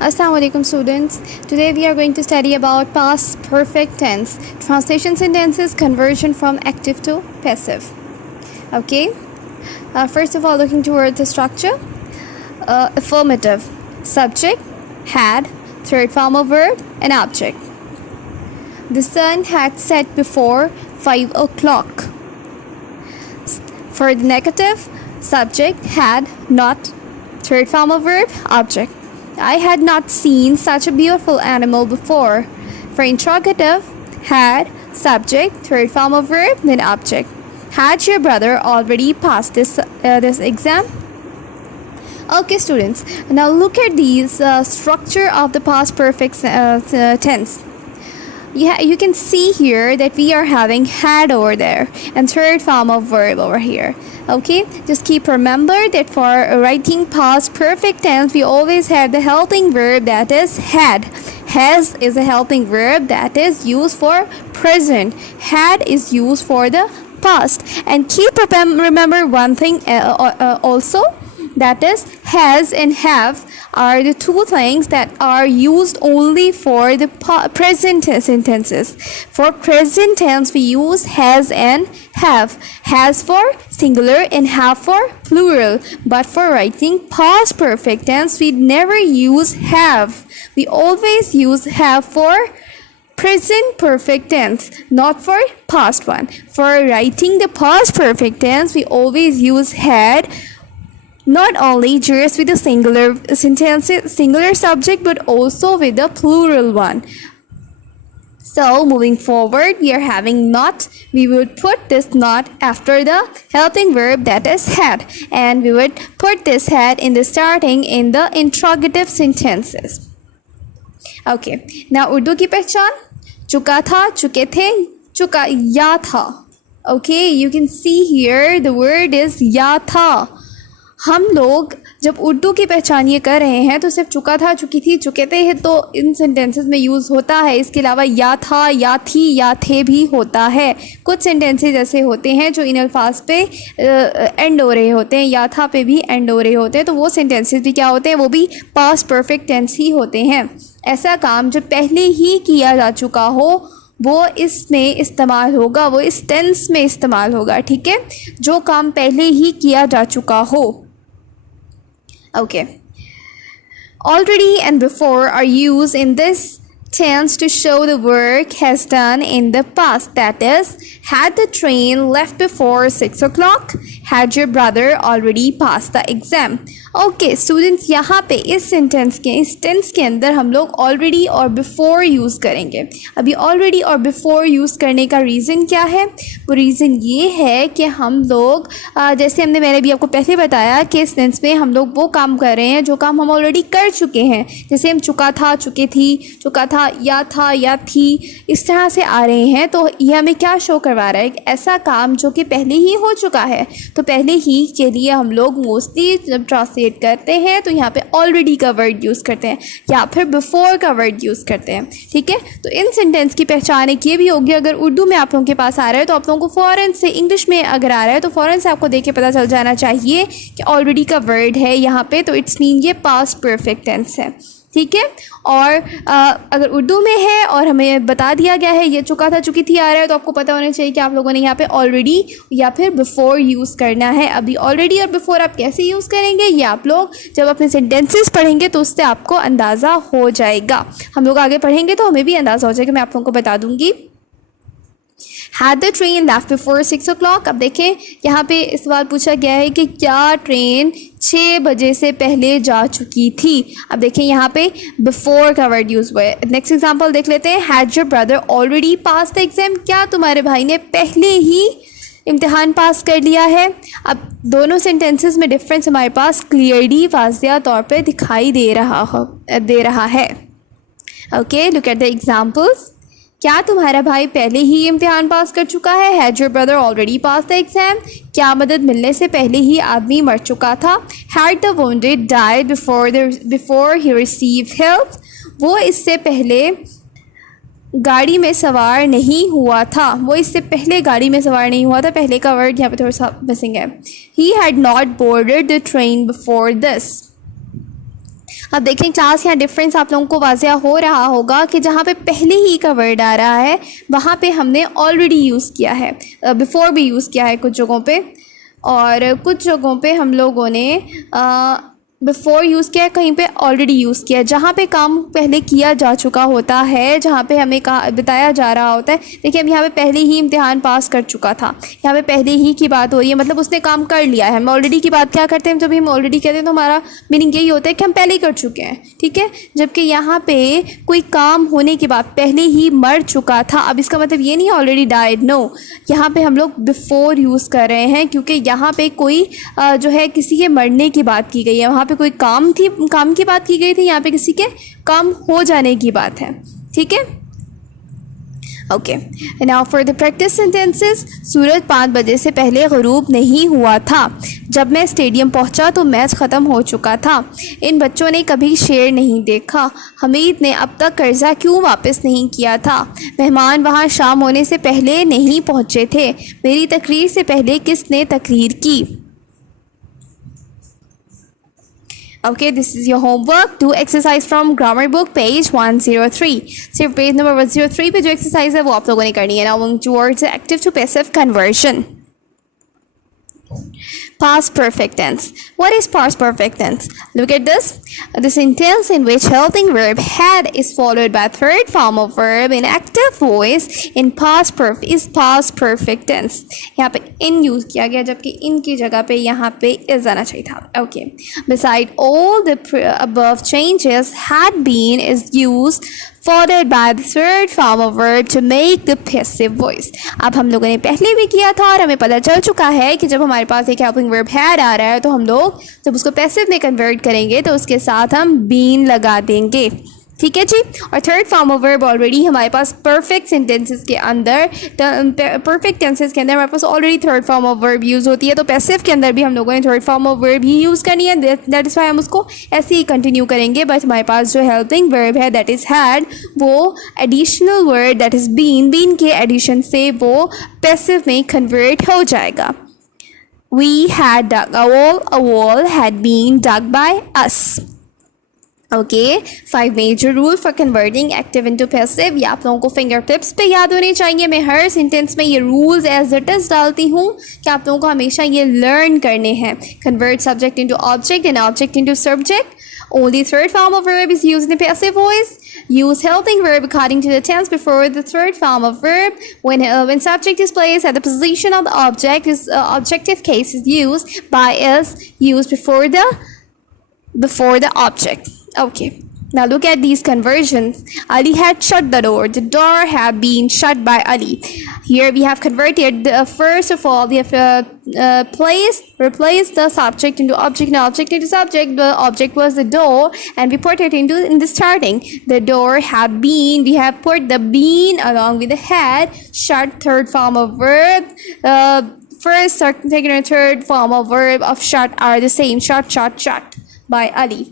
Assalamu alaikum students. Today we are going to study about past perfect tense, translation sentences, conversion from active to passive. Okay. First of all, looking towards the structure. Affirmative, subject, had, third form of verb, and object. The sun had set before 5 o'clock. For the negative, subject, had, not, third form of verb, object. I had not seen such a beautiful animal before. For interrogative, had, subject, third form of verb, then object. Had your brother already passed this exam? Okay, students. Now look at these structure of the past perfect tense. You can see here that we are having had over there and third form of verb over here. Okay, just keep remember that for writing past perfect tense we always have the helping verb, that is had. Has is a helping verb that is used for present. Had is used for the past. And keep remember one thing also, that is has and have are the two things that are used only for the present sentences. For present tense we use has and have. Has for singular and have for plural. But for writing past perfect tense we never use have. We always use have for present perfect tense, not for past one. For writing the past perfect tense we always use had, not only just with the singular sentences, singular subject, but also with the plural one. So moving forward, we are having not. We would put this not after the helping verb, that is had, and we would put this had in the starting in the interrogative sentences. Okay, now Urdu की पहचान, चुका था, चुके थे, चुका या था. Okay, you can see here the word is या था. हम लोग जब उर्दू की पहचान ये कर रहे हैं तो सिर्फ चुका था, चुकी थी, चुके थे है तो इन सेंटेंसेस में यूज़ होता है. इसके अलावा या था, या थी, या थे भी होता है. कुछ सेंटेंसेस ऐसे होते हैं जो इन अल्फाज पे एंड हो रहे होते हैं, या था पे भी एंड हो रहे होते हैं, तो वो सेंटेंसेस भी क्या होते हैं, वो भी पास्ट परफेक्ट टेंस ही होते हैं. ऐसा काम जो पहले ही किया जा चुका हो वो इसमें इस्तेमाल होगा, वो इस टेंस में इस्तेमाल होगा. ठीक है, जो काम पहले ही किया जा चुका हो. Okay. Already and before are used in this tense to show the work has done in the past. That is, had the train left before 6 o'clock? Had your brother already passed the exam? Okay, students, यहाँ पे इस सेंटेंस के इस टेंस के अंदर हम लोग ऑलरेडी और बिफोर यूज़ करेंगे. अभी ऑलरेडी और बिफोर यूज़ करने का रीज़न क्या है? वो रीज़न ये है कि हम लोग जैसे मैंने भी आपको पहले बताया कि इस टेंस में हम लोग वो काम कर रहे हैं जो काम हम ऑलरेडी कर चुके हैं. जैसे हम चुका था, चुके थी, चुका था, या थी, इस तरह से आ रहे हैं. तो ये हमें क्या शो करवा रहा है? ऐसा काम जो कि पहले ही हो चुका है. तो पहले ही के लिए हम लोग मोस्टली जब ट्रांसलेट करते हैं तो यहाँ पे ऑलरेडी का वर्ड यूज़ करते हैं या फिर बिफोर का वर्ड यूज़ करते हैं. ठीक है, तो इन सेंटेंस की पहचान एक ये भी होगी. अगर उर्दू में आप लोगों के पास आ रहा है तो आप लोगों को फ़ौरन से, इंग्लिश में अगर आ रहा है तो फ़ौरन से आपको देख के पता चल जाना चाहिए कि ऑलरेडी का वर्ड है यहाँ पे, तो इट्स मीन ये पास्ट परफेक्ट टेंस है. ठीक है, और अगर उर्दू में है और हमें बता दिया गया है ये चुका था, चुकी थी आ रहा है, तो आपको पता होना चाहिए कि आप लोगों ने यहाँ पे ऑलरेडी या फिर बिफोर यूज़ करना है. अभी ऑलरेडी और बिफोर आप कैसे यूज़ करेंगे ये आप लोग जब अपने सेंटेंसेस पढ़ेंगे तो उससे आपको अंदाज़ा हो जाएगा. हम लोग आगे पढ़ेंगे तो हमें भी अंदाज़ा हो जाएगा, मैं आप लोगों को बता दूँगी. Had the train left before 6 o'clock? अब देखें यहाँ पे सवाल पूछा गया है कि क्या ट्रेन 6 बजे से पहले जा चुकी थी. अब देखें यहाँ पे बिफोर का वर्ड यूज़ हुआ है. नेक्स्ट एग्जांपल देख लेते हैं. Had your brother already passed the exam? क्या तुम्हारे भाई ने पहले ही इम्तिहान पास कर लिया है? अब दोनों सेंटेंसेस में डिफरेंस हमारे पास क्लियरली वाज़िया तौर पे दिखाई दे रहा है. Okay, look at the examples. क्या तुम्हारा भाई पहले ही इम्तिहान पास कर चुका है? Had your brother already passed the exam? क्या मदद मिलने से पहले ही आदमी मर चुका था? Had the wounded died before he received help? वो इससे पहले गाड़ी में सवार नहीं हुआ था. वो इससे पहले गाड़ी में सवार नहीं हुआ था. पहले का वर्ड यहाँ पे थोड़ा सा मिसिंग है. He had not boarded the train before this. अब देखें क्लास, यहाँ डिफरेंस आप लोगों को वाज़ह हो रहा होगा कि जहाँ पे पहले ही का वर्ड आ रहा है वहाँ पे हमने ऑलरेडी यूज़ किया है, बिफ़ोर भी यूज़ किया है कुछ जगहों पे, और कुछ जगहों पे हम लोगों ने बिफ़ोर यूज़ किया है, कहीं पे ऑलरेडी यूज़ किया है। जहाँ पे काम पहले किया जा चुका होता है, जहाँ पे हमें बताया जा रहा होता है, देखिए अब यहाँ पे पहले ही इम्तिहान पास कर चुका था, यहाँ पे पहले ही की बात हो रही है, मतलब उसने काम कर लिया है। हम ऑलरेडी की बात क्या करते हैं, जब हम ऑलरेडी कहते हैं तो हमारा मीनिंग यही होता है कि हम पहले ही कर चुके हैं, ठीक है। जबकि यहाँ पे कोई काम होने के बाद पहले ही मर चुका था, अब इसका मतलब ये नहीं ऑलरेडी डाइड, नो, यहाँ पे हम लोग बिफ़ोर यूज़ कर रहे हैं, क्योंकि यहाँ पे कोई जो है किसी के मरने की बात की गई है, वहाँ पे कोई काम की बात की गई थी, यहाँ पे किसी के काम हो जाने की बात है, ठीक है। Okay, now for the practice sentences. सूरज 5 बजे से पहले ग़ुरूब नहीं हुआ था। जब मैं स्टेडियम पहुंचा तो मैच ख़त्म हो चुका था। इन बच्चों ने कभी शेर नहीं देखा। हमीद ने अब तक कर्जा क्यों वापस नहीं किया था। मेहमान वहां शाम होने से पहले नहीं पहुंचे थे। मेरी तकरीर से पहले किसने तकरीर की। Okay, this is your homework. Do exercise from grammar book page 103. सिर्फ पेज नंबर 103 पे जो एक्सरसाइज है वो आप लोगों ने करनी है. Now moving towards active to passive conversion. Past perfect tense. What is past perfect tense? Look at this. The sentence in which helping verb had is followed by third form of verb in active voice in is past perfect tense. यहाँ पे in use किया गया, जबकि in की जगह पे यहाँ पे is आना चाहिए था. Okay. Beside all the above changes, had been is used followed by the third form of verb to make the passive voice. अब हम लोगों ने पहले भी किया था और हमें पता चल चुका है कि जब हमारे पास एक helping verb had आ रहा है तो हम लोग जब उसको passive में convert करेंगे तो उसके साथ हम been लगा देंगे, ठीक है जी। और third form of verb already हमारे पास परफेक्ट सेंटेंसेस के अंदर, परफेक्ट टेंसेस के अंदर हमारे पास already third form of verb use होती है, तो पैसिव के अंदर भी हम लोगों ने थर्ड फॉर्म ऑफ वर्ब ही यूज़ करनी है। दैट इज़ वाई हम उसको ऐसे ही कंटिन्यू करेंगे। बट हमारे पास जो हेल्पिंग वर्ब है दैट इज़ हैड, वो additional word that is been के एडिशन से वो पैसिव में कन्वर्ट हो जाएगा। We had dug a wall had been dug by us. Okay, 5 major rule for converting active into passive. ये आप लोगों को फिंगर टिप्स पे याद होने चाहिए। मैं हर सेंटेंस में ये रूल्स एज इट इज डालती हूँ कि आप लोगों को हमेशा ये लर्न करने हैं। Convert subject into object and object into subject. Only third form of verb is used in the passive voice. Use helping verb according to the tense before the third form of verb. When subject is placed at the position of the object, objective case is used by is used before the object. Okay, now look at these conversions. Ali had shut the door. The door had been shut by Ali. Here we have converted. First of all, we have replaced the subject into object and object into subject. The object was the door, and we put it in the starting. The door had been. We have put the been along with the had. Shut, third form of verb. First, second, and third form of verb of shut are the same. Shut by Ali.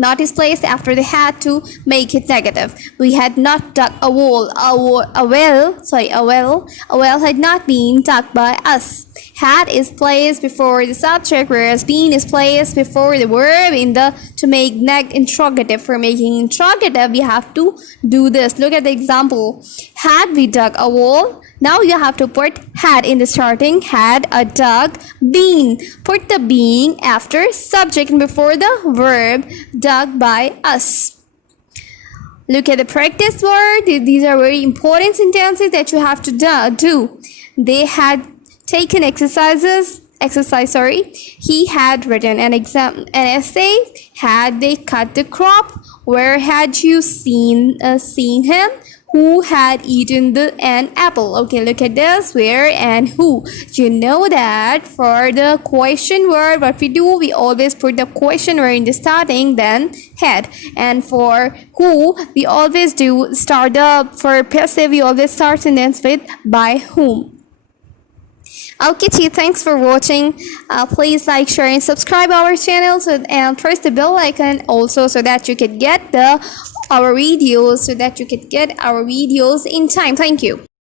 Not is placed after the had to make it negative. We had not dug a wall. A well had not been dug by us. Had is placed before the subject, whereas been is placed before the verb to make interrogative. For making interrogative, we have to do this. Look at the example. Had we dug a wall? Now you have to put had in the starting. Had a dug been. Put the being after subject and before the verb dug by us. Look at the practice word. These are very important sentences that you have to do. They had taken exercise. He had written an essay. Had they cut the crop? Where had you seen him? Who had eaten an apple? Okay, look at this. Where and who. You know that for the question word, what we do, we always put the question word in the starting, then had. And for who, we always for passive, we always start sentence with by whom. Okay, gee, thanks for watching. Please like, share, and subscribe our channel, and press the bell icon also so that you can get our videos in time. Thank you.